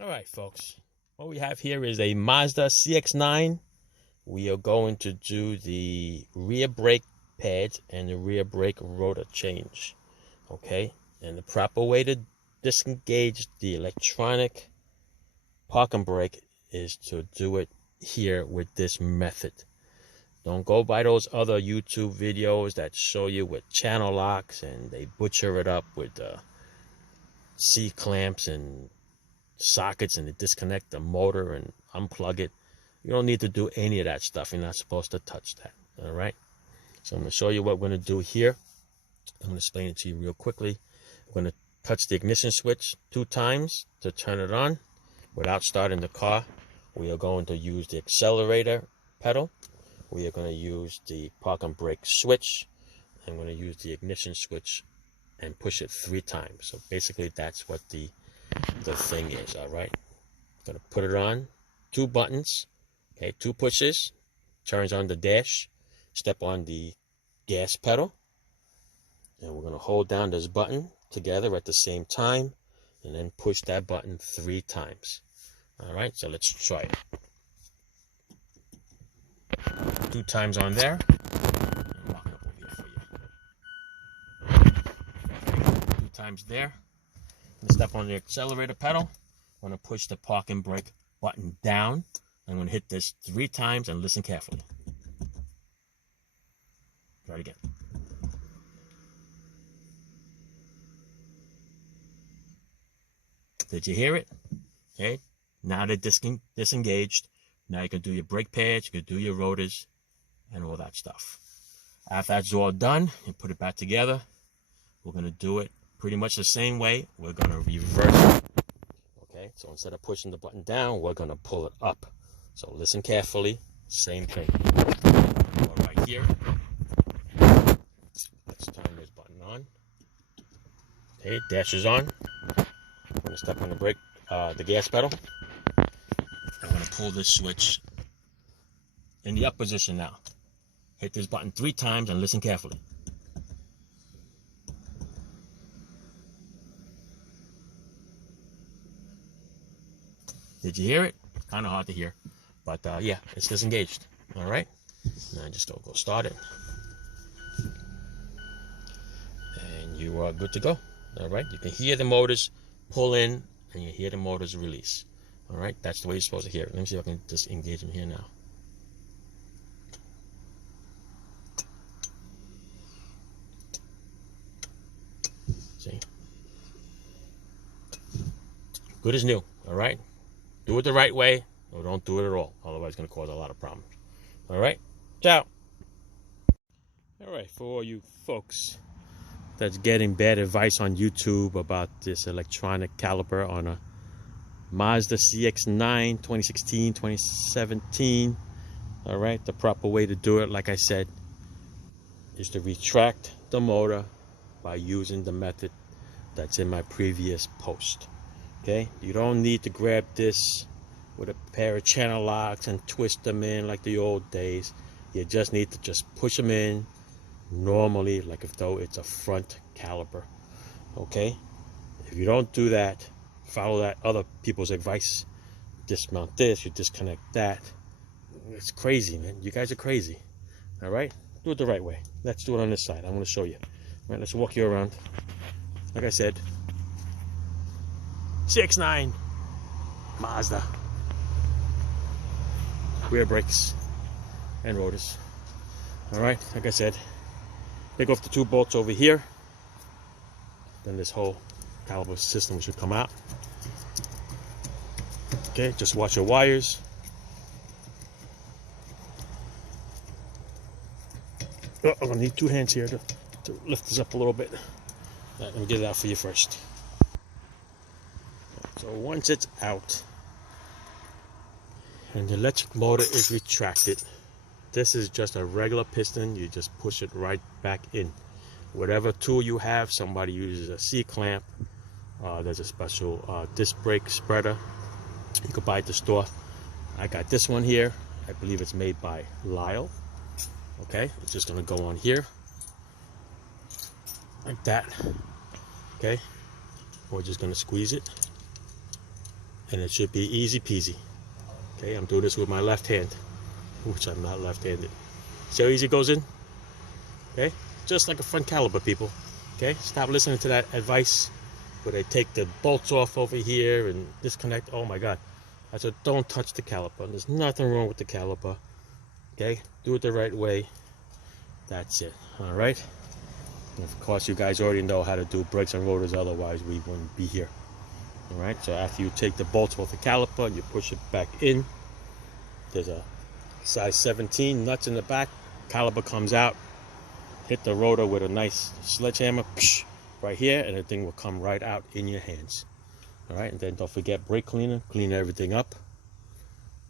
All right, folks. What we have here is a Mazda CX9. We are going to do the rear brake pads and the rear brake rotor change. Okay? And the proper way to disengage the electronic parking brake is to do it here with this method. Don't go by those other YouTube videos that show you with channel locks and they butcher it up with C-clamps and sockets and they disconnect the motor and unplug it. You don't need to do any of that stuff. You're not supposed to touch that. All right. So I'm going to show you what we're going to do here. I'm going to explain it to you real quickly. I'm going to touch the ignition switch 2 times to turn it on without starting the car. We are going to use the accelerator pedal. We are going to use the park and brake switch. I'm going to use the ignition switch and push it 3 times. So basically that's what the thing is. All right. I'm going to put it on 2 buttons. Okay, 2 pushes. Turns on the dash. Step on the gas pedal. And we're going to hold down this button together at the same time. And then push that button 3 times. All right, so let's try it. 2 times on there. And walk it up over here for you. 2 times there. Step on the accelerator pedal. I'm going to push the park and brake button down. I'm going to hit this 3 times and listen carefully. Try it again. Did you hear it? Okay. Now they're disengaged. Now you can do your brake pads, you can do your rotors, and all that stuff. After that's all done, and put it back together, we're going to do it pretty much the same way. We're going to reverse it. Okay, so instead of pushing the button down, we're going to pull it up. So listen carefully. Same thing. Go right here. Let's turn this button on. Okay, dash is on. I'm going to step on the brake, the gas pedal. I'm going to pull this switch in the up position now. Hit this button 3 times and listen carefully. Did you hear it? It's kind of hard to hear, but yeah, it's disengaged. All right, now just go start it, and you are good to go. All right, you can hear the motors pull in, and you hear the motors release. All right, that's the way you're supposed to hear it. Let me see if I can just engage them here now. See, good as new. All right. Do it the right way, or don't do it at all. Otherwise, it's going to cause a lot of problems. All right? Ciao. All right, for all you folks that's getting bad advice on YouTube about this electronic caliper on a Mazda CX9 2016, 2017. All right, the proper way to do it, like I said, is to retract the motor by using the method that's in my previous post. Okay, you don't need to grab this with a pair of channel locks and twist them in like the old days. You just need to just push them in normally, like if though it's a front caliper. Okay, if you don't do that, follow that other people's advice, dismount this, you disconnect that. It's crazy, man. You guys are crazy. All right, do it the right way. Let's do it on this side. I'm going to show you. All right, let's walk you around. Like I said, CX9 Mazda, rear brakes and rotors. All right, like I said, take off the 2 bolts over here, then this whole caliper system should come out. Okay, just watch your wires. Oh, I'm gonna need 2 hands here to lift this up a little bit. Let me get it out for you first. So once it's out and the electric motor is retracted, this is just a regular piston. You just push it right back in. Whatever tool you have, somebody uses a C-clamp. There's a special disc brake spreader you could buy at the store. I got this one here. I believe it's made by Lyle. Okay, it's just gonna go on here like that. Okay, we're just gonna squeeze it and it should be easy peasy. Okay, I'm doing this with my left hand, which I'm not left-handed. See how easy it goes in? Okay, just like a front caliper, people. Okay, stop listening to that advice where they take the bolts off over here and disconnect. Oh my God, I said don't touch the caliper. There's nothing wrong with the caliper. Okay, do it the right way. That's it. All right. And of course, you guys already know how to do brakes and rotors. Otherwise, we wouldn't be here. All right. So after you take the bolts off the caliper, you push it back in. There's a size 17 nuts in the back. Caliper comes out. Hit the rotor with a nice sledgehammer, right here, and the thing will come right out in your hands. All right. And then don't forget brake cleaner. Clean everything up.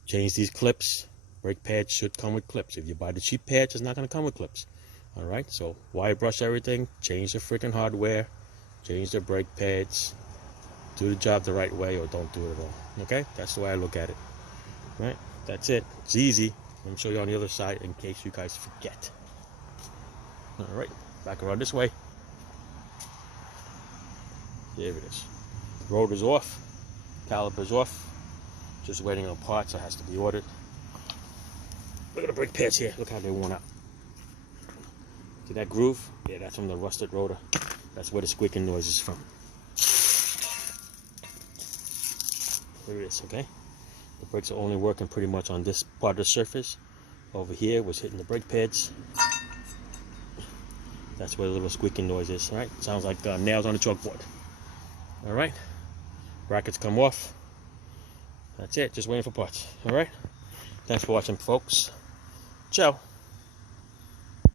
Change these clips. Brake pads should come with clips. If you buy the cheap pads, it's not going to come with clips. All right, so wire brush everything, change the freaking hardware, change the brake pads, do the job the right way or don't do it at all. Okay, that's the way I look at it. All right, that's it. It's easy. Let me show you on the other side in case you guys forget. All right, back around this way. There it is. Rotor's off, caliper's off. Just waiting on parts. It has to be ordered. Look at the brake pads here. Look how they're worn out. See that groove? Yeah, that's from the rusted rotor. That's where the squeaking noise is from. There it is, okay? The brakes are only working pretty much on this part of the surface. Over here was hitting the brake pads. That's where the little squeaking noise is, all right? Sounds like nails on a chalkboard. All right? Brackets come off. That's it, just waiting for parts, all right? Thanks for watching, folks. Ciao.